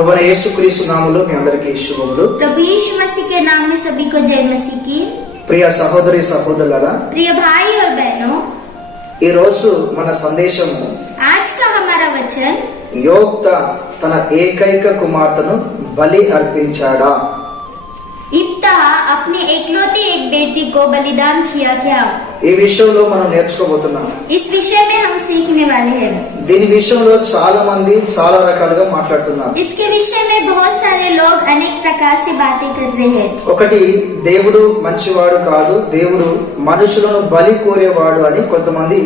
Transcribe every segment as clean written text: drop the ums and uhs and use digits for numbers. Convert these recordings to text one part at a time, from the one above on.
ప్రభువైన యేసుక్రీస్తు నామములో మీ అందరికీ శుభములు. प्रभु यीशु मसीह के नाम में सभी को जय मसीह की। ప్రియ సహోదరి సహోదరులారా, प्रिय भाई और बहनों, ఈ రోజు మన సందేశము आज का हमारा वचन యోక్త తన ఏకైక కుమార్తెను బలి అర్పించాడా? इब्ताह अपनी एकलौती एक बेटी को बलिदान किया क्या? ఈ విషయంలో మనం నేర్చుకోబోతున్నాం. इस विषय में हम सीखने वाले हैं। దీని విషయంలో చాలా మంది చాలా రకాలుగా మాట్లాడుతున్నారు. इसके विषय में बहुत सारे लोग अनेक प्रकार से बातें कर रहे हैं। ఒకటి, దేవుడు మంచివాడు కాదు, దేవుడు మనుషులను బలి కోరేవాడు అని కొంతమంది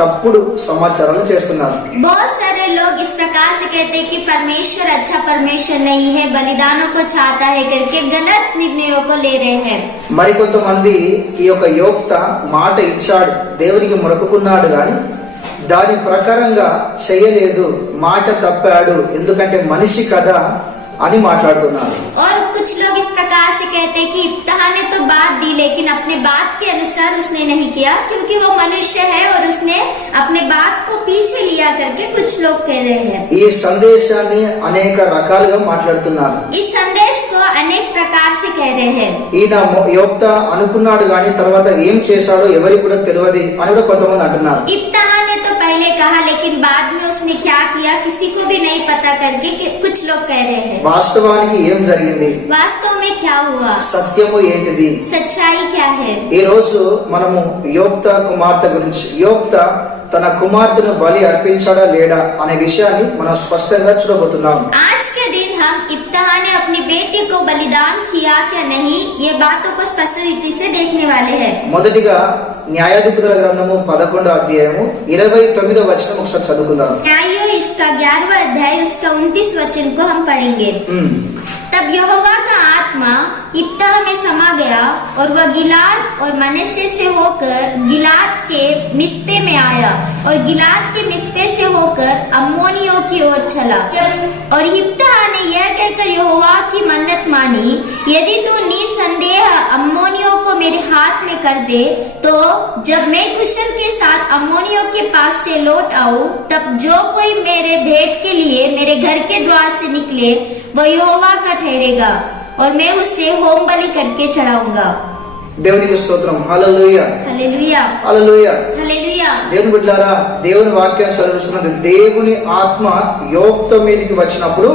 తప్పుడు సమాచారాలు చేస్తున్నారు. बहुत सारे लोग इस प्रकार से कहते हैं कि परमेश्वर अच्छा परमेश्वर नहीं है, बलिदानों को चाहता है करके गलत निर्णयों को ले रहे हैं। మరికొంతమంది ఈ యొక్క యోక్త మాట ఇచ్చాడు, దేవునికి మొరకుకున్నాడు గాని దాని ప్రకారంగా చేయలేదు, మాట తప్పాడు, ఎందుకంటే మనిషి కదా అని మాట్లాడుతున్నారు. और कुछ लोग इस प्रकार से कहते हैं कि इब्ताह ने तो बात दी लेकिन अपने बात के अनुसार उसने नहीं किया, क्योंकि वो मनुष्य है और उसने अपने बात को पीछे लिया करके कुछ लोग कह रहे हैं। ఈ సందేశాన్ని అనేక రకాలుగా మాట్లాడుతున్నారు. इस संदेश को अनेक प्रकार से कह रहे हैं। ఈయన యోక్త అనుకున్నాడు గాని తర్వాత ఏం చేశాడో ఎవరికి కూడా తెలియదు అని కూడా కొంతమంది అంటున్నారు. इब्ताह ने तो पहले कहा लेकिन बाद में उसने क्या किया किसी को भी नहीं पता करके कुछ लोग कह रहे हैं। వాస్తవానికి ఏం జరిగింది, वास्तव में क्या हुआ, సత్యము ఏంటిది? सच्चाई क्या है? ఈ రోజు మనము యోక్త కుమార్తె గురించి, యోక్త తన కుమార్తెను బలి అర్పించాడా లేడా అనే విషయాన్ని మనం స్పష్టంగా చూడబోతున్నాం. आज के दिन हम इब्ताह ने अपनी बेटी को बलिदान किया क्या नहीं, ये बातों को स्पष्ट रीति से देखने वाले हैं। మొదటిగా న్యాయాధిపతుల గ్రంథము 11వ అధ్యాయము 29వ వచనం ఒకసారి చదువుకుందాం. न्यायों इसका 11वां अध्याय उसका 29 वचन को हम पढ़ेंगे। तब यहोवा का आत्मा इब्ताह में समा गया और वह गिलाद और मनश्शे से होकर गिलाद के मिस्पे में आया और गिलाद के मिस्पे से होकर अम्मोनियों की ओर चला। और इब्ताह ने यह कहकर यहोवा की मन्नत मानी, यदि तू निसंदेह अम्मोनियों को मेरे हाथ में कर दे तो जब मैं कुशल के साथ अम्मोनियों के पास से लौट आऊं तब जो कोई मेरे भेंट के लिए मेरे घर के द्वार से निकले वह यहोवा का ठहरेगा और मैं उसे होम बलि करके चढ़ाऊंगा। దేవునికి స్తోత్రం. హల్లెలూయా, हालेलुया, హల్లెలూయా. हालेलुया। దేవుని బిడ్డలారా, దేవుని వాక్యం సెలవిస్తున్నది, దేవుని ఆత్మ యోక్త మీదకి వచ్చినప్పుడు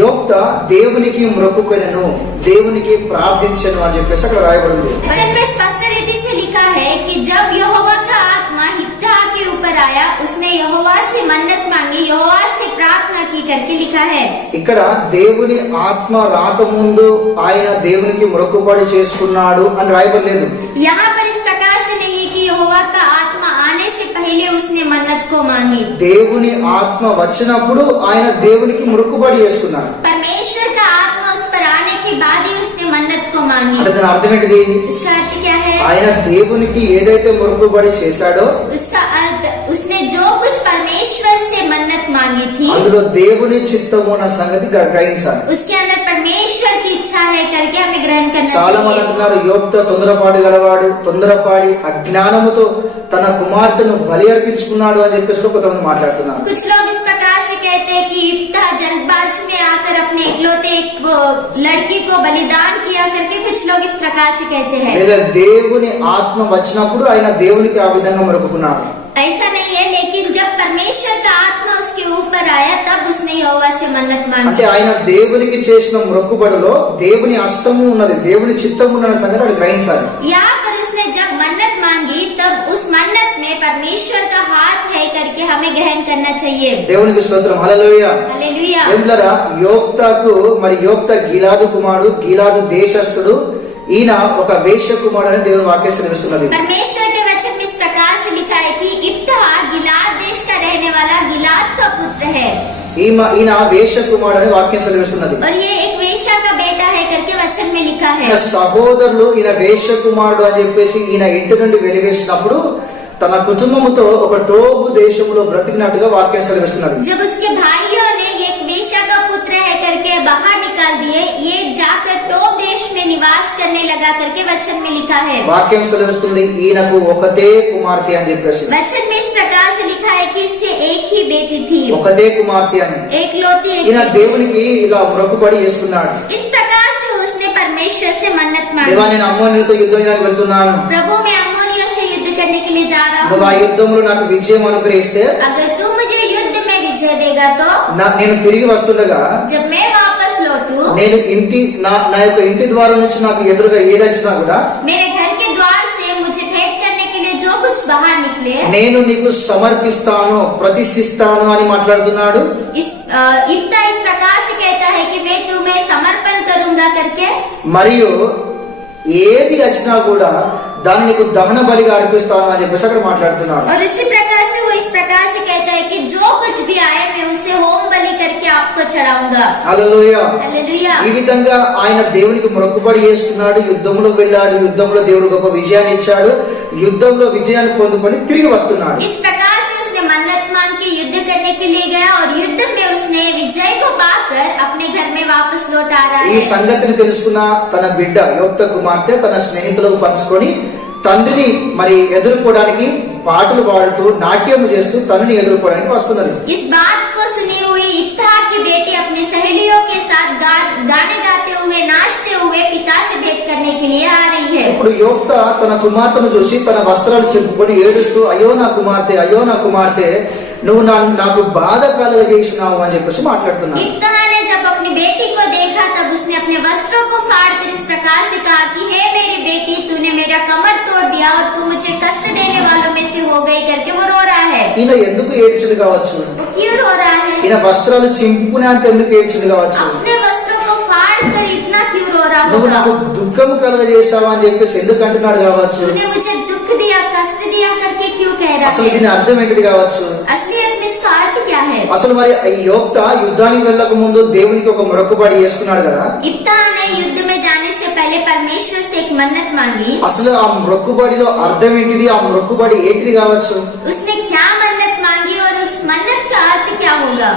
యోక్త దేవునికి మొక్కుకొనెను, దేవునికి ప్రార్థించెను అని చెప్పేసి అక్కడ రాయబడింది. वचन में स्पष्ट रीति से लिखा है कि जब यहोवा का आत्मा इब्ताह के ऊपर आया उसने यहोवा से मन्नत मांगी, यहोवा से प्रार्थना की करके लिखा है। ఇక్కడ దేవుని ఆత్మ రాకముందు ఆయన దేవునికి మొక్కుబడి చేసుకున్నాడు అని రాయబడలేదు. यहाँ पर इस प्रकार से नहीं है कि यहोवा का आत्मा आने से पहले उसने मन्नत को मांगी। దేవుని ఆత్మ వచ్చినప్పుడు ఆయన దేవునికి మొక్కుబడి చేసుకున్నాడు. परमेश्वर का आत्मा उस पर आने के बाद ही उसने मन्नत को मांगी। అంటే దాని అర్థం ఏంటిది? इसका अर्थ क्या है? ఆయన దేవునికి ఏదైతే మొక్కుబడి చేశాడో उसका अर्थ उसने जो कुछ परमेश्वर से मन्नत मांगी थी అందులో దేవుని చిత్తము అన్న సంగతి గ్రహించాలి. उसके अंदर परमेश्वर की इच्छा है करके हमें ग्रहण करना చాలా మంది चाहिए। అంటున్నారు యోక్త తొందరపాటు గలవాడు, తొందరపాడి అజ్ఞానముతో తన కుమార్తెను బలి అర్పించుకున్నాడు అని చెప్పేసి కొంతమంది మాట్లాడుతున్నారు. कुछ लोग इस प्रकार से कहते हैं कि इब्ताह जल्दबाजी में आकर अपने इकलौते एक लड़की को बलिदान किया करके कुछ लोग इस प्रकार से कहते हैं। లేదా దేవుని ఆత్మ వచ్చినప్పుడు ఆయన దేవునికి ఆ విధంగా మొక్కుకున్నాడు. ऐसा नहीं है, लेकिन जब परमेश्वर का आत्मा उसके ऊपर आया तब उसने यहोवा से मन्नत అంటే मांगी। ఆయన దేవునికి చేసిన మొక్కుబడిలో దేవుని హస్తము ఉన్నది, దేవుని చిత్తము ఉన్న సంగతి అది గ్రహించాలి. यहाँ पर उसने जब मन्नत मांगी तब उस मन्नत में परमेश्वर का हाथ है करके हमें ग्रहण करना चाहिए। దేవునికి స్తోత్రం. హల్లెలూయా. हालेलुया। ఏమిలరా యోక్తకు, మరి యోక్త గిలాదు కుమారుడు, గిలాదు దేశస్థుడు, ఈయన ఒక వేశ్య కుమారుడు అని దేవుని వాక్యం సెలవిస్తున్నది. परमेश्वर के वचन में इस प्रकार से लिखा है कि इब्ताह गिलाद देश का रहने वाला गिलाद का पुत्र है ఈయన వేశ్య కుమారుడు అని వాక్యం సెలవిస్తున్నది. और ये एक वेश्या का बेटा है करके वचन में लिखा है। ఈయన సహోదరులు ఈయన వేశ్య కుమారుడు అని చెప్పేసి ఈయన ఇంటి నుండి వెలివేసినప్పుడు తన కుటుంబముతో ఒక టోబు దేశంలో బ్రతికినట్టుగా వాక్యం సెలవిస్తున్నది. जब उसके भाइयों ने एक वेश्या का पुत्र है करके बाहर निकाल दिए, ये जाकर टोब देश में निवास करने लगा करके वचन में लिखा है। వాక్యం సెలవిస్తుంది ఈయనకు ఒకతే కుమార్తె అని చెప్పేసి। वचन में इस प्रकार से लिखा है कि इससे एक ही बेटी थी, ఒకతే కుమార్తె అని। एकलौती एक ఈయన बेटी। దేవునికి ఇలా మొక్కుబడి చేసుకున్నాడు। इस प्रकार से उसने परमेश्वर से मन्नत దేవా मांगी, నేను అమ్మోనితో యుద్ధం చేయడానికి వెళ్తున్నాను, प्रभु मैं अम्मोनियों से युद्ध करने के लिए जा रहा నువ్వు ఆ हूँ, యుద్ధంలో నాకు విజయం అనుగ్రహిస్తే अगर तू मुझे युद्ध में विजय देगा तो నేను తిరిగి వస్తుండగా जब मैं वापस लौटूं, నేను నా యొక్క ఇంటి ద్వారం నుంచి నాకు ఎదురుగా ఏది వచ్చినా కూడా मेरे घर के द्वार से मुझे भेंट करने के लिए जो कुछ बाहर निकले, నేను నీకు సమర్పిస్తాను ప్రతిష్ఠిస్తాను అని మాట్లాడుతున్నాడు। इब्ता इस प्रकार से कहता है कि मैं तुम्हें समर्पण करूंगा करके, మరియు ఏది వచ్చినా కూడా దాన్ని నీకు దహన బలిగా అర్పిస్తాను అని చెప్పేసి అక్కడ మాట్లాడుతున్నాడు। और इसी प्रकार से वो इस प्रकार से कहता है कि जो कुछ भी आए मैं उसे होम बलि करके आपको चढ़ाऊंगा। హల్లెలూయా। हालेलुया। ఈ విధంగా ఆయన దేవునికి మొక్కుబడి చేసుకున్నాడు, యుద్ధంలో వెళ్ళాడు, యుద్ధంలో దేవుడు గొప్ప విజయాన్ని ఇచ్చాడు, యుద్ధంలో విజయాన్ని పొందుకొని తిరిగి వస్తున్నాడు। इस प्रकार से उसने मन्नत मांग के युद्ध करने के लिए गया और युद्ध में उसने विजय को पाकर अपने घर में वापस लौट आ रहा ఈ है। సంగతిని తెలుసుకున్న తన బిడ్డ యోప్త కుమార్తె తన స్నేహితులకు పంచుకొని తండ్రిని మరి ఎదుర్కోవడానికి పాటలు పాడుతూ నాట్యం చేస్తూ తండ్రిని ఎదుర్కోవడానికి వస్తున్నది। इस बात को सुनी हुई इब्ता की बेटी अपनी सहेलियों के साथ गाने गाते हुए नाचते हुए पिता से भेंट करने के लिए आ रही है। ఇప్పుడు యోప్త తన కుమార్తెను చూసి తన వస్త్రాలు చింపుకొని ఏడుస్తూ అయ్యో నా కుమార్తె, అయ్యో నా కుమార్తె, నువ్వు నాకు బాధ కలుగజేసినావు అని చెప్పేసి మాట్లాడుతున్నాడు। इब्ता ने जब अपनी बेटी को देखा तब उसने अपने वस्त्रों को फाड़कर इस प्रकार से कहा कि हे मेरी बेटी, तूने मेरा कमर तोड़ दिया और तू मुझे कष्ट देने वालों में से हो गई करके वो रो रहा है। ఈయన ఎందుకు ఏడ్చింది కావచ్చు, वो क्यों रो रहा है? ఈయన వస్త్రాలు చింపుకునే అంత ఎందుకు ఏడ్చింది కావచ్చు, अपने वस्त्रों को फाड़ कर इतना क्यों रो रहा నువ్వు होगा? నాకు దుఃఖము కలుగజేసావు అని చెప్పేసి ఎందుకు అంటున్నాడు కావచ్చు। तूने मुझे दुख दिया, कष्ट दिया करके क्यों कह रहा అసలు है? దీని అర్థం ఏంటిది కావచ్చు। असलियत में इसका अर्थ क्या है? అసలు మరి ఈ యోప్త యుద్ధానికి వెళ్ళక ముందు దేవునికి ఒక మొక్కుబడి చేసుకున్నాడు కదా। इब्ता ने युद्ध में जाने से पहले परमेश्वर से एक मन्नत मांगी। అసలు ఆ మొక్కుబడిలో అర్థం ఏంటిది, ఆ మొక్కుబడి ఏంటిది కావచ్చు। उसने क्या मन्नत मांगी और उस मन्नत का अर्थ क्या होगा?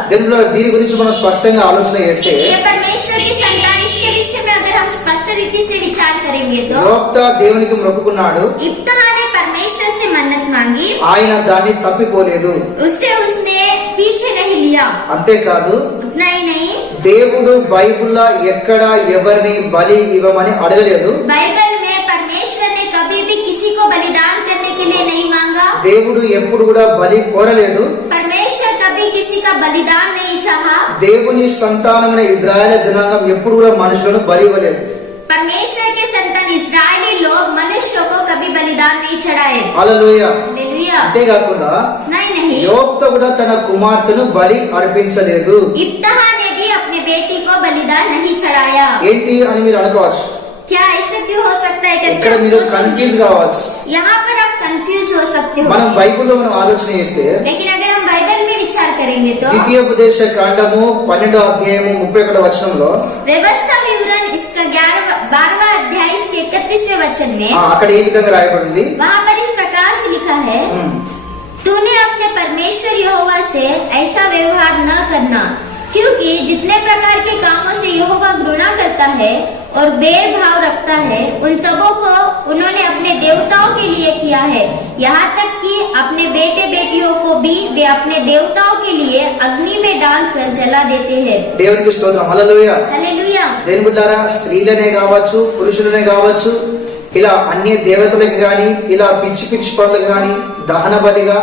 దీని గురించి మనం స్పష్టంగా ఆలోచన చేస్తే ये परमेश्वर की संतान, इसके विषय में अगर हम स्पष्ट रीति से विचार करेंगे तो యోప్త దేవునికి మొక్కుకున్నాడు, इब्ता ने परमेश्वर से मन्नत मांगी, ఆయన దాన్ని తప్పిపోలేదు। उसने पीछे नहीं लिया। అంతేకాదు उतना ही नहीं, దేవుడు బైబిల్లో ఎక్కడ ఎవరిని బలి ఇవ్వమని అడగలేదు। बाइबल में परमेश्वर ने कभी भी किसी को बलिदान करने के लिए नहीं मांगा। దేవుడు ఎప్పుడు కూడా బలి కోరలేదు। परमेश्वर कभी किसी का बलिदान नहीं चाहा। దేవుని సంతానమైన ఇజ్రాయెల్ జనాంగం ఎప్పుడు కూడా మనుషులను బలి ఇవ్వలేదు। परमेश्वर के संतान इस्राएली लोग मनुष्यों को कभी बलिदान नहीं चढ़ाए। హల్లెలూయా। हालेलुया। అంతేకాకుండా नहीं, యోప్త కూడా తన కుమార్తెను బలి అర్పించలేదు। इब्ता ने भी अपनी बेटी को बलिदान नहीं चढ़ाया। ఏంటి అని మీరు అనుకోవచ్చు, क्या ऐसा क्यों हो सकता है करके ఇక్కడ आप మీరు सोचेंगे। కన్ఫ్యూజ్ కావచ్చు। यहाँ पर आप कंफ्यूज हो सकते हो। మనం బైబిల్లో మనం ఆలోచన చేస్తే लेकिन अगर हम बाइबल में विचार करेंगे तो ద్వితీయోపదేశ కాండము 12వ అధ్యాయము 31వ వచనంలో व्यवस्था विवरण इसका 12वां अध्याय इसके 31वें वचन में అక్కడ ఈ విధంగా రాయబడింది। वहाँ पर इस प्रकार से लिखा है, तूने अपने परमेश्वर यहोवा से ऐसा व्यवहार न करना, क्योंकि जितने प्रकार के कामों से यहोवा घृणा करता है और बैर भाव रखता है, उन सबों को उन्होंने अपने देवताओं के लिए किया है। यहाँ तक कि अपने बेटे बेटियों को भी वे अपने देवताओं के लिए अग्नि में डालकर जला देते हैं। దేవునికి స్తోత్రం। హల్లెలూయా। हालेलुया। దేని బిడ్డారా, స్త్రీలనే కావచ్చు పురుషులనే కావచ్చు, ఇలా అన్య దేవతలకు గాని ఇలా పిచ్చి పిచ్చి పనులకు గాని దహన బలిగా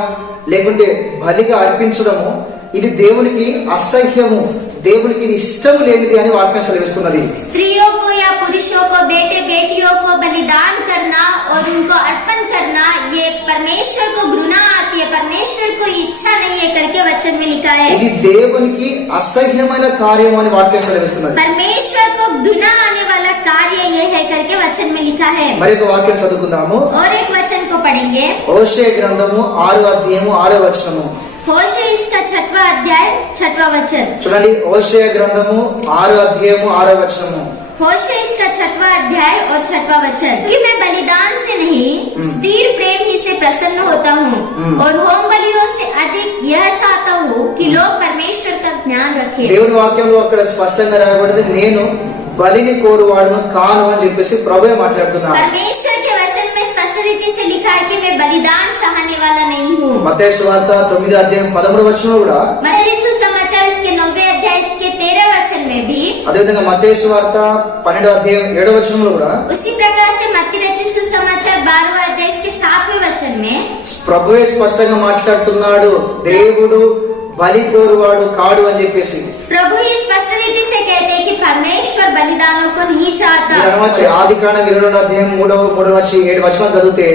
లేకుంటే బలిగా అర్పించడము ఇది దేవునికి అసహ్యము, దేవునికి ఇది ఇష్టం లేనిది అని వాక్యం సెలవిస్తున్నది। स्त्रियों को या पुरुषों को, बेटे बेटियों को बलिदान करना और उनको अर्पण करना, ये परमेश्वर को घृणा आती है, परमेश्वर को इच्छा नहीं है करके वचन में लिखा है। ఇది దేవునికి అసహ్యమైన కార్యం అని వాక్యం సెలవిస్తున్నది। परमेश्वर को घृणा आने वाला कार्य ये है करके वचन में लिखा है। మరి ఒక వాక్యం చదువుకుందాము। और एक वचन को पढ़ेंगे, హోషేయ గ్రంథము 6వ అధ్యాయము 6వ వచనము। होशे इसका 6वां अध्याय 6वां वचन। చూడండి, హోషేయ గ్రంథము 6వ అధ్యాయము 6వ వచనము। होशे इसका 6वां अध्याय और 6वां वचन कि मैं बलिदान से नहीं स्थिर प्रेम ही से प्रसन्न होता हूँ और होम बलियों से अधिक यह चाहता हूँ कि लोग परमेश्वर का ज्ञान रखें। దేవుని వాక్యంలో అక్కడ స్పష్టంగా రాయబడింది, నేను బలిని కోరువాడును కాను అని చెప్పేసి ప్రభువే మాట్లాడుతున్నారు. परमेश्वर के वचन में स्पष्ट रीति से लिखा है कि मैं बलिदान चाहने वाला नहीं हूँ। మత్తయి సువార్త 9వ అధ్యాయం 13వ వచనంలో కూడా, मत्ती सुसमाचार इसके 9वें अध्याय के 13 वचन में भी, అదేవిధంగా మత్తయి సువార్త 12వ అధ్యాయం 7వ వచనంలో కూడా उसी प्रकार से मत्ती रचित सुसमाचार 12वें अध्याय के 7वें वचन में ప్రభువే స్పష్టంగా మాట్లాడుతున్నాడు, దేవుడు బలి కోరువాడు కాడు అని చెప్పేసి. प्रभु ही स्पष्ट रीति से कहते हैं कि परमेश्वर बलिदानों को नहीं चाहता। ఆదికాండం 22వ అధ్యాయం 3-7 వచనం చదివితే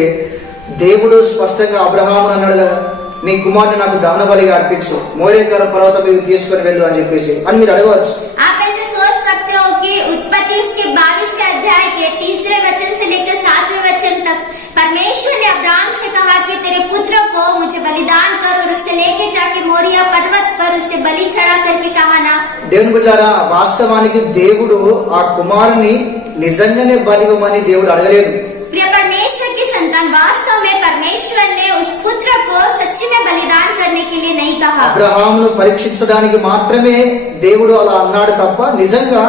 దేవుడు స్పష్టంగా అబ్రహామును అన్నాడు కదా, నీ కుమారుని నాకు దహన బలిగా అర్పించు, మోరేకర పర్వతం మీద తీసుకొని వెళ్ళు అని చెప్పేసి అని మీరు అడగవచ్చు. आप ऐसे सोच सकते हो कि उत्पत्ति उसके 22वें अध्याय के 3रे वचन से लेकर 7वें वचन तक परमेश्वर ने अब्राहम से कहा कि तेरे पुत्र को मुझे बलिदान कर और उससे लेके जाके मोरिया पर्वत पर उससे बलि चढ़ा करके कहा ना। దేవుని బిడ్డలారా, వాస్తవానికి దేవుడు ఆ కుమారుని నిజంగానే బలివ్వమని దేవుడు అడగలేదు. प्रिय परमेश्वर की संतान, वास्तव में परमेश्वर ने उस पुत्र को सच्ची में बलिदान करने के लिए नहीं कहा। అబ్రహామును పరీక్షించడానికి మాత్రమే దేవుడు అలా అన్నాడు తప్ప నిజంగా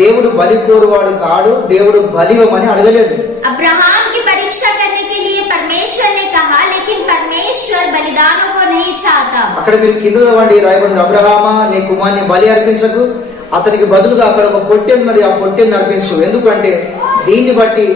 దేవుడు బలి కోరువాడు కాడు, దేవుడు బలివ్వమని అడగలేదు. अब्राहम की परीक्षा करने के लिए परमेश्वर ने कहा, लेकिन परमेश्वर बलिदानों को नहीं चाहता। అక్కడ మీరు కింద చదవండి, రాయబడింది, అబ్రహామా నీ కుమారుని బలి అర్పించకు, అతనికి బదులుగా అక్కడ ఒక పొట్టేలు ఉన్నది, ఆ పొట్టేలుని అర్పించు, ఎందుకంటే దీన్ని బట్టి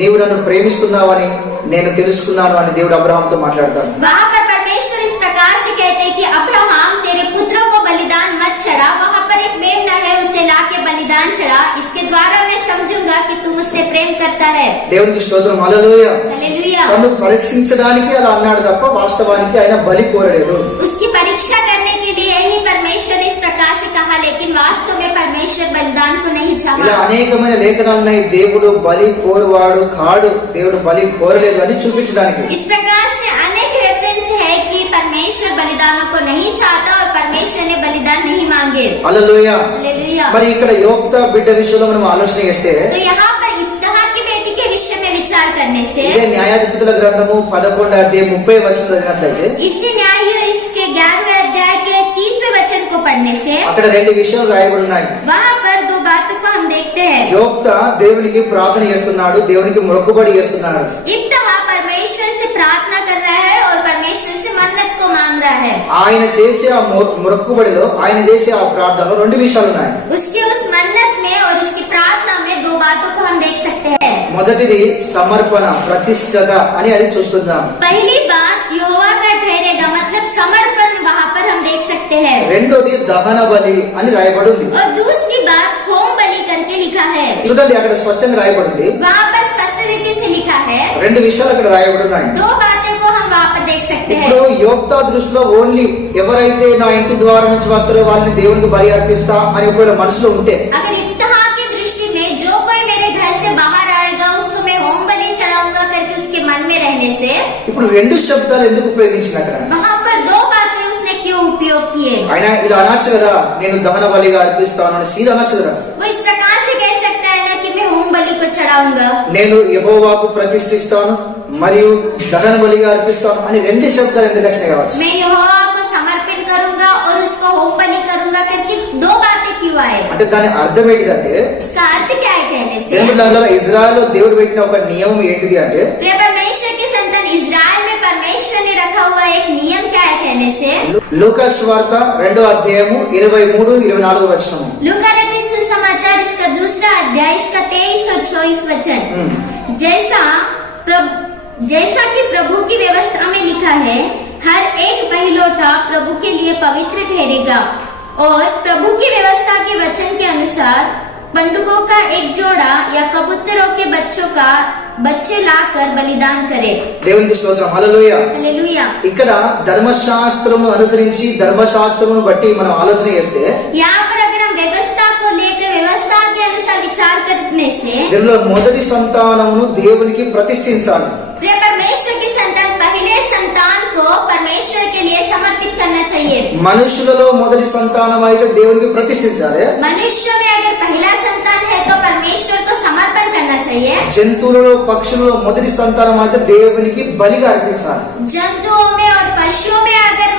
నీవు నన్ను ప్రేమిస్తున్నావని నేను తెలుసుకున్నాను అని దేవుడు అబ్రహాంతో మాట్లాడతాడు. वहाँ पर परमेश्वर इस प्रकार से कहते हैं कि अब्राहम तेरे पुत्रों को बलिदान मत चढ़ा, वहाँ पर एक मेमना है उसे लाके बलिदान चढ़ा, इसके द्वारा मैं समझूंगा कि तू मुझसे प्रेम करता है। దేవునికి స్తోత్రం, హల్లెలూయా. हालेलुया। తను పరీక్షించడానికి అలా అన్నాడు తప్ప వాస్తవానికి ఆయన బలి కోరలేదు. उसकी परीक्षा करने के लिए ही परमेश्वर ने इस प्रकार से कहा, लेकिन वास्तव में परमेश्वर बलिदान को नहीं ఇలా चाहा। అనేకమైన లేఖనాలు ఉన్నాయి, దేవుడు బలి కోరువాడు కాడు, దేవుడు బలి కోరలేదు అని చూపించడానికి. इस प्रकार से अनेक रेफरेंस है कि परमेश्वर बलिदानों को नहीं चाहता और परमेश्वर ने बलिदान नहीं मांगे। హల్లెలూయా. हालेलुया। మరి ఇక్కడ యోక్త బిడ్డ విషయంలో మనం ఆలోచన చేస్తే, तो यहाँ पर इब्तहा की बेटी के विषय में विचार करने से ఇదే న్యాయాధిపతుల గ్రంథము 11వ అధ్యాయం 30వ వచనం చదివినట్లయితే इसी न्याय इसके 11वें अध्याय के 30वें वचन को पढ़ने से అక్కడ రెండు విషయాలు రాయబడి ఉన్నాయి. वहाँ पर दो बातों को हम देखते हैं। యోక్త దేవునికి ప్రార్థన చేస్తున్నాడు, దేవునికి మొక్కుబడి చేస్తున్నాడు. इब्तहा परमेश्वर से प्रार्थना कर रहा है और परमेश्वर से मन्नत को मांग रहा है। ఆయన చేసే ఆ మొక్కుబడిలో, ఆయన చేసే ఆ ప్రార్థనలో రెండు విషయాలు ఉన్నాయి. उसकी उस मन्नत में और उसकी प्रार्थना में दो बातों को हम देख सकते हैं। మొదటిది సమర్పణ, ప్రతిష్టత అని అది చూస్తున్నాం. पहली बात यहोवा का ठहरेगा, मतलब समर्पण वहाँ पर हम देख सकते हैं। రెండోది దహన బలి అని రాయబడి ఉంది. और दूसरी बात होम बलि करके लिखा है। చూడండి, అక్కడ స్పష్టంగా రాయబడింది, वहाँ पर स्पष्ट रीति से लिखा है। రెండు విషయాలు అక్కడ రాయబడి ఉన్నాయి. दो बातें को हम वहाँ पर देख सकते हैं। ఇప్పుడు యోక్త దృష్టిలో ఓన్లీ ఎవరైతే నా ఇంటి ద్వారం నుంచి వస్తారో వాళ్ళని దేవునికి బలి అర్పిస్తా అని ఒకవేళ మనసులో ఉంటే, अगर इब्तहा की दृष्टि में जो कोई मेरे घर से बाहर आएगा उसको मैं होम बलि चढ़ाऊंगा करके उसके मन में रहने से, ఇప్పుడు రెండు శబ్దాలు ఎందుకు ఉపయోగించింది అక్కడ? वहाँ पर दो बातें उसने क्यों उपयोग किए? ఆయన ఇలా అనొచ్చు కదా, నేను దహన బలిగా అర్పిస్తాను అని సీదా అనొచ్చు కదా. वो इस प्रकार से कह सकता है ना कि मैं होम बलि को चढ़ाऊंगा, నేను యెహోవాకు ప్రతిష్ఠిస్తాను మరియు దహన బలిగా అర్పిస్తాను అని రెండు శబ్దాలు ఎందుకు వచ్చినాయి కావచ్చు? मैं यहोवा को समर्पण करूंगा और उसको होम बलि करूंगा करके दो बातें क्यों आए? అంటే దాని అర్థం ఏంటిదంటే, इसका अर्थ क्या है कहने से? దేవుడు ఇజ్రాయెల్ దేవుడు పెట్టిన ఒక నియమం ఏంటిది అంటే, प्रिय परमेश्वर की संतान, इजराइल में परमेश्वर ने रखा हुआ एक नियम क्या है कहने से? లూకా సువార్త 2వ అధ్యాయము 23-24 వచనం. लूका रचित सुसमाचार इसका 2रा अध्याय इसका 23 और 24 वचन, जैसा कि प्रभु की व्यवस्था में लिखा है, हर एक पहिलौठा प्रभु के लिए पवित्र ठहरेगा और प्रभु की व्यवस्था के वचन के अनुसार पंडुकों का एक जोड़ा या कबूतरों के बच्चे लाकर बलिदान करे। దేవునికి స్తోత్రం, హల్లెలూయా. हालेलुया। ఇక్కడ ధర్మశాస్త్రమును అనుసరించి ధర్మశాస్త్రమును బట్టి మనం ఆలోచన చేస్తే, यहाँ पर अगर हम व्यवस्था को लेकर व्यवस्था के अनुसार विचार करने से, దీనిలో మొదటి సంతానమును దేవునికి ప్రతిష్ఠించాలి. प्रिय परमेश्वर की संतान, पहले संतान को परमेश्वर के लिए समर्पित करना चाहिए। మనుషులలో మొదటి సంతానం అయితే దేవునికి ప్రతిష్ఠించాలి. मनुष्य में अगर पहला संतान है तो परमेश्वर करना चाहिए। జంతువులలో పక్షులలో మొదటి సంతానం అయితే దేవునికి బలిగా అర్పించాలి। जंतुओं में और पशुओं में अगर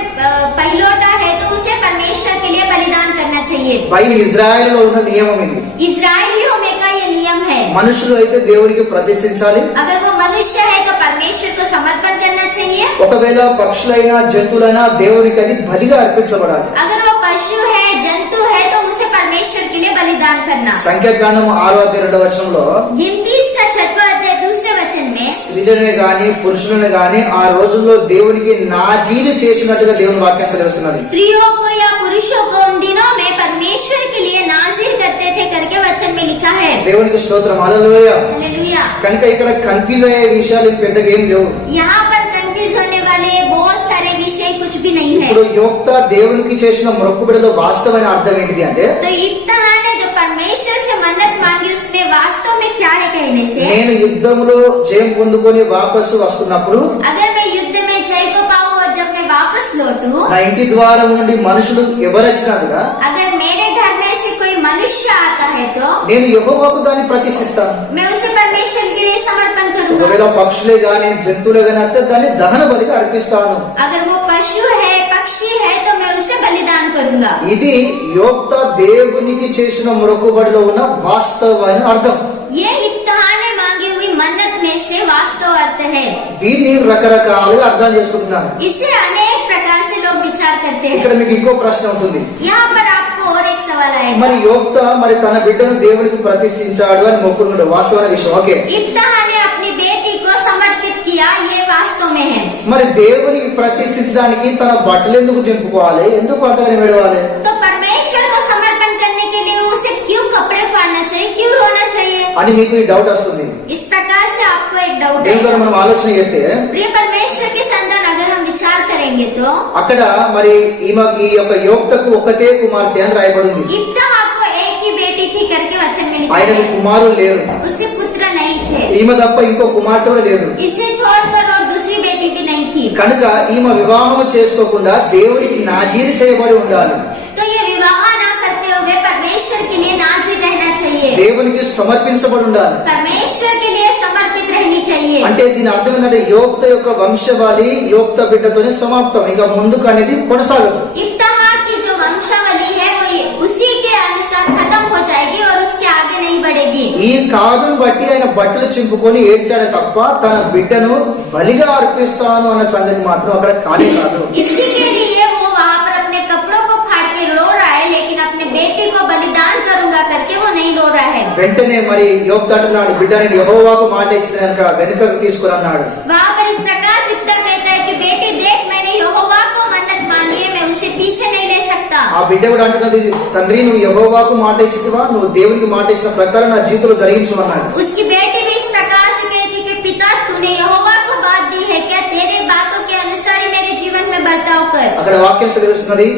पहिलौठा है तो उसे परमेश्वर के लिए बलिदान करना चाहिए। బయలు ఇజ్రాయెల్లో ఉన్న నియమం ఇది। इजरायलियों में का ये नियम है। మనుషులు అయితే దేవునికి ప్రతిష్ఠించాలి। अगर वो मनुष्य है तो परमेश्वर को समर्पण करना चाहिए। ఒకవేళ పక్షులైనా జంతువులైనా దేవునికి అది బలిగా అర్పించబడాలి। अगर वो पशु है जंतु है तो उसे परमेश्वर के लिए बलिदान करना। సంఖ్యాకాండం 6:2 गिनती इसका 6वां अध्याय 2 वचन में స్త్రీలనే గాని పురుషులను గాని ఆ రోజుల్లో దేవునికి నాజీరు చేసినట్టుగా దేవుని వాక్యం సెలవిస్తున్నది। स्त्रियों को या पुरुषों को उन दिनों में परमेश्वर के लिए नाज़ीर करते थे करके वचन में लिखा है। దేవునికి స్తోత్రం, హల్లెలూయా। हालेलुया। కనుక ఇక్కడ కన్ఫ్యూజ్ అయ్యే విషయాలు పెద్దగా ఏం లేవు। यहाँ पर कंफ्यूज होने वाले बहुत सारे विषय कुछ भी नहीं है। ఇప్పుడు యోక్త దేవునికి చేసిన మొక్కుబడిలో వాస్తవమైన అర్థం ఏంటిది అంటే, तो इब्तहा ने जो परमेश्वर से मन्नत मांगी उसमें वास्तव में क्या है कहने से, నేను యుద్ధంలో జయం పొందుకొని వాపసు వస్తున్నప్పుడు अगर मैं युद्ध में जय को पाऊं और जब मैं वापस लौटूं, నా ఇంటి ద్వారం నుండి మనుషులు ఎవరొచ్చినా కూడా अगर मेरे घर में से कोई मनुष्य आता है तो నేను యెహోవాకు దాన్ని ప్రతిష్ఠిస్తాను। मैं उसे परमेश्वर के लिए समर्पण करूंगा। ఒకవేళ పక్షులే గాని జంతువులే గాని అయితే దాన్ని దహన బలిగా అర్పిస్తాను। अगर वो पशु है पक्षी है तो मैं उसे बलिदान करूंगा। ఇది యోక్త దేవునికి చేసిన మొక్కుబడిలో ఉన్న వాస్తవమైన అర్థం। ये इब्तहा ने मांगी हुई मन्नत में से वास्तव अर्थ है। దీన్ని రకరకాలుగా అర్థం చేసుకుంటున్నారు। इसे अनेक प्रकार से लोग विचार करते हैं। ఇక్కడ మీకు ఇంకో ప్రశ్న ఉంటుంది, यहाँ पर आपको और एक सवाल आएगा। మరి యోక్త మరి తన బిడ్డను దేవునికి ప్రతిష్ఠించాడు అని మొక్కుకున్నాడు, వాస్తవమైన విషయం ఓకే। इब्तहा ने अपनी बेटी को समर्पित किया, ये वास्तव में है। మరి దేవునికి ప్రతిష్ఠించడానికి తన బట్టలు ఎందుకు చింపుకోవాలి, ఎందుకు అంతగా నిలబడాలి? तो परमेश्वर को समर्पण करने के लिए उसे क्यों कपड़े फाड़ना चाहिए, क्यों रोना चाहिए? అని మీకు ఈ డౌట్ వస్తుంది। इस प्रकार से आपको एक डाउट దేవుని है। ద్వారా మనం ఆలోచన చేస్తే प्रिय परमेश्वर के संतान, अगर हम विचार करेंगे तो అక్కడ మరి ఈ యొక్క యోక్తకు ఒకటే కుమార్తె అని రాయబడింది। इब्तहा को एक ही बेटी थी करके वचन में लिखा ఆయనకు है। కుమారులు లేరు, उससे पुत्र नहीं थे, ఈమె తప్ప ఇంకో కుమార్తె కూడా లేదు। इसे छोड़कर और दूसरी बेटी भी नहीं थी। కనుక ఈమె వివాహం చేసుకోకుండా దేవునికి నాజీరు చేయబడి ఉండాలి, तो ये विवाह ना करते हुए परमेश्वर के लिए नाज़ीर रहना चाहिए, దేవునికి సమర్పించబడి ఉండాలి। परमेश्वर के लिए समर्पित रहनी चाहिए। అంటే దీని అర్థం ఏంటంటే యోక్త యొక్క వంశవాళి యోక్త బిడ్డతోనే సమాప్తం, ఇక ముందుకు అనేది కొనసాగదు। इब्तहा की जो वंशावली है वो उसी के अनुसार खत्म हो जाएगी और उसके आगे नहीं बढ़ेगी। ఈ కాదును బట్టి ఆయన బట్టలు చింపుకొని ఏడ్చాడే తప్ప తన బిడ్డను బలిగా అర్పిస్తాను అన్న సంగతి మాత్రం అక్కడ కానే కాదు। इसी के लिए वो वहाँ पर अपने कपड़ों को फाड़ के रो रहा है, लेकिन अपने बेटे को बलिदान करूंगा करके वो नहीं रो रहा है। వెంటనే మరి యోక్త అంటున్నాడు, బిడ్డ నేను యెహోవాకు మాట ఇచ్చిన కనుక వెనుకకు తీసుకుని అన్నాడు। वहाँ पर इस प्रकार से इब्तहा कहता है कि बेटी देख, मैंने यहोवा को मन्नत मांगी है, मैं उसे पीछे नहीं ले सकता। ఆ బిడ్డ కూడా అంటున్నది, తండ్రి నువ్వు యెహోవాకు మాట ఇచ్చితివా, నువ్వు దేవునికి మాట ఇచ్చిన ప్రకారం నా జీవితంలో జరిగించు అన్నాడు। उसकी बेटी भी इस प्रकार से कहती कि पिता तूने यहोवा को बात दी है क्या, तेरे बातों के अनुसार ही मेरे जीवन में बर्ताव कर। అక్కడ వాక్యం సెలవిస్తున్నది,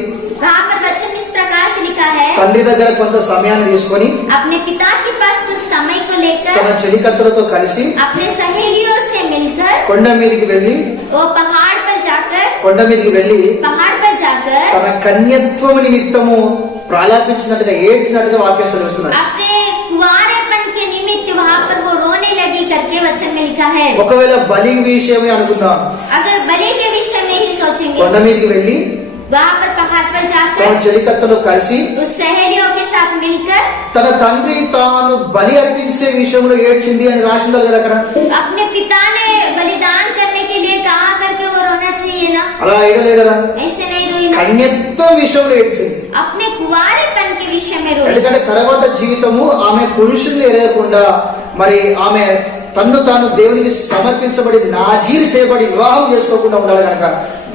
वहाँ पर वचन इस प्रकार से लिखा है, తండ్రి దగ్గర కొంత సమయాన్ని తీసుకొని अपने पिता के पास कुछ समय को लेकर తన చెలికత్తలతో కలిసి अपने सहेलियों से मिलकर కొండ మీదకి వెళ్లి वो पहाड़ पर जाकर తన కన్యత్వము నిమిత్తము ప్రాలాపించినట్టుగా ఏడ్చినట్టుగా వాక్యం సెలవిస్తున్నది। अपने कुंवारेपन के निमित्त वहाँ पर वो रोने लगी करके वचन में लिखा है। ఒకవేళ బలి విషయమే అనుకుందాం, अगर बलि के विषय में ही सोचेंगे, కొండ మీదకి వెళ్లి वहाँ पर पहाड़ पर తన जाकर చెలికత్తలో కలిసి उस सहेलियों के साथ मिलकर తన తండ్రి తాను బలి అర్పించే విషయంలో ఏడ్చింది అని రాసి ఉండాలి కదా అక్కడ। अपने पिता ने बलिदान करने के लिए कहा करके वो रोना चाहिए ना, అలా ఏడలే కదా, ऐसे नहीं रोई ना, కన్యత్వం విషయంలో ఏడ్చింది। अपने कुंवारेपन के विषय में रोई। ఎందుకంటే తర్వాత జీవితము ఆమె పురుషుల్ని ఎరగకుండా మరి ఆమె తన్ను తాను దేవునికి సమర్పించబడి నాజీరు చేయబడి వివాహం చేసుకోకుండా ఉండాలి కనుక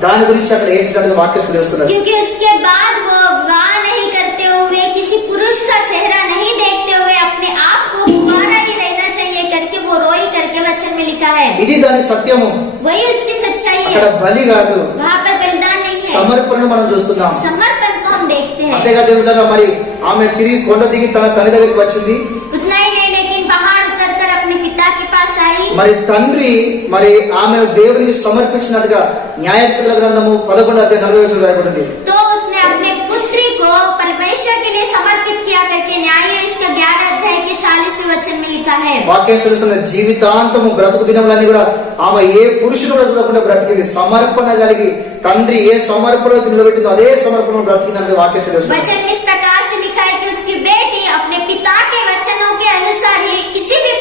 దాని గురించి అక్కడ ఏడ్చినట్టుగా వాక్యం సెలవిస్తున్నారు। क्योंकि उसके बाद वो विवाह नहीं करते हुए, किसी पुरुष का चेहरा नहीं देखते हुए अपने आप को कुंवारा ही रहना चाहिए करके वो रोई करके वचन में लिखा है। ఇది దాని సత్యము, वही उसकी सच्चाई అక్కడ है। బలి కాదు, वहाँ पर बलिदान नहीं है, సమర్పణను మనం చూస్తున్నాం। समर्पण को हम देखते हैं। అంతేకాదు ఏమిటారా, మరి ఆమె తిరిగి కొండ దిగి తన తల్లి దగ్గరికి వచ్చింది, उतना ही नहीं, लेकिन पहाड़ उतर कर अपने पिता के पास आई। మరి తండ్రి మరి ఆమె దేవునికి సమర్పించినట్టుగా న్యాయాధిపతుల గ్రంథము 11:40 రాయబడింది। तो उसने अपने पुत्री को परमेश्वर के लिए समर्पित किया करके न्याय इसका 11 अध्याय के 40वें वचन में लिखा है, వాక్యం చదువుతున్న జీవితాంతము బ్రతుకు దినములన్నీ కూడా ఆమె ఏ పురుషుడు కూడా చూడకుండా బ్రతికింది. సమర్పణ కలిగి తండ్రి ఏ సమర్పణలో నిలబెట్టిందో అదే సమర్పణలో బ్రతికిందని వాక్యం చదువుతుంది. वचन में इस प्रकार से लिखा है कि उसकी बेटी अपने पिता के वचनों के अनुसार ही किसी भी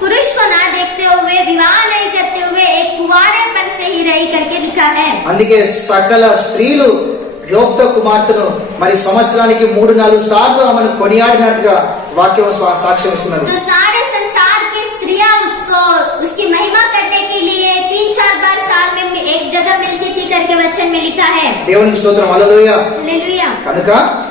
पुरुष को ना देखते हुए, विवाह नहीं करते हुए, एक कुंवारेपन से ही रही करके लिखा है। అందుకే సకల స్త్రీలు యోక్త కుమార్తెను మరి సంవత్సరానికి 3-4 సార్లు ఆమెను కొనియాడినట్టుగా వాక్యం సాక్ష్యం ఇస్తున్నది. तो सारे संसार की स्त्रियां उसको उसकी महिमा करने के लिए 3-4 बार साल में एक जगह मिलती थी करके वचन में लिखा है। దేవునికి స్తోత్రం, హల్లెలూయా. हालेलुया। కనుక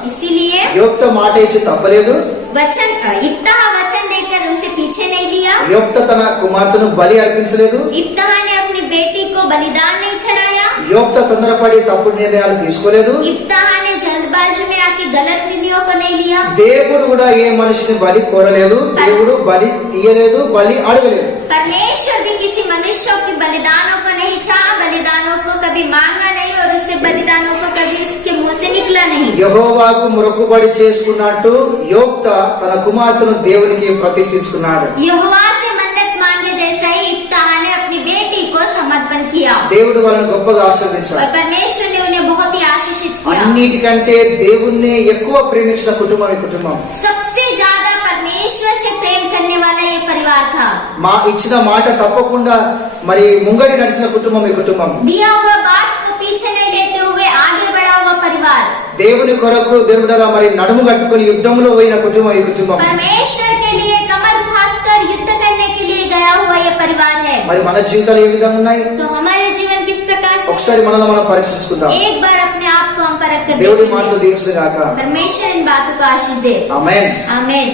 इसीलिए యోక్త మాట ఇచ్చి తప్పలేదు. वचन इब्ताह वचन देकर उसे पीछे नहीं लिया। యోక్త తన కుమార్తెను బలి అర్పించలేదు. इब्ताह ने अपनी बेटी को बलिदान नहीं चढ़ाया। యోక్త తొందరపడి తప్పుడు నిర్ణయాలు తీసుకోలేదు. इब्ताह ने जल्दबाजी में आके गलत निर्णयों को नहीं लिया। దేవుడు కూడా ఏ మనిషిని బలి కోరలేదు, దేవుడు బలి తీయలేదు, బలి అడగలేదు. परमेश्वर भी किसी मनुष्य के बलिदानों को नहीं चाहा, बलिदानों को कभी मांगा नहीं और उससे बलिदानों को कभी उसके मुंह से निकला नहीं। యెహోవాకు మొక్కుబడి చేసుకున్నట్టు యోక్త తన కుమార్తెను దేవునికి ప్రతిష్ఠించుకున్నాడు. यहोवा से मन्नत मांगे जैसा ही इब्ताह ने अपनी बेटी को समर्पण किया దేవుడు వాళ్ళని గొప్పగా ఆశీర్వదించాడు. और परमेश्वर ने उन्हें बहुत ही आशीषित किया। అన్నిటికంటే దేవుణ్ణి ఎక్కువ ప్రేమించిన కుటుంబం ఈ కుటుంబం. सबसे ज्यादा परमेश्वर से प्रेम करने वाला ये परिवार था। మా ఇచ్చిన మాట తప్పకుండా మరి ముంగడి నడిచిన కుటుంబం ఈ కుటుంబం. दिया हुआ बात को पीछे नहीं लेते हुए आगे बढ़ा हुआ परिवार, దేవుని కొరకు దేవుడలా మరి నడుము కట్టుకొని యుద్ధంలో పోయిన కుటుంబం ఈ కుటుంబం. परमेश्वर के लिए कमर फासकर युद्ध करने के लिए गया हुआ ये परिवार है। మరి మన జీవితాలు ఏ విధంగా ఉన్నాయి? तो हमारे जीवन किस प्रकार से? ఒకసారి మనల్ని మనం పరీక్షించుకుందాం. एक बार अपने आप को हम परख कर దేవుడి देखेंगे। మాటలు దీవించును గాక. परमेश्वर इन बातों को आशीष दे। ఆమేన్. आमीन।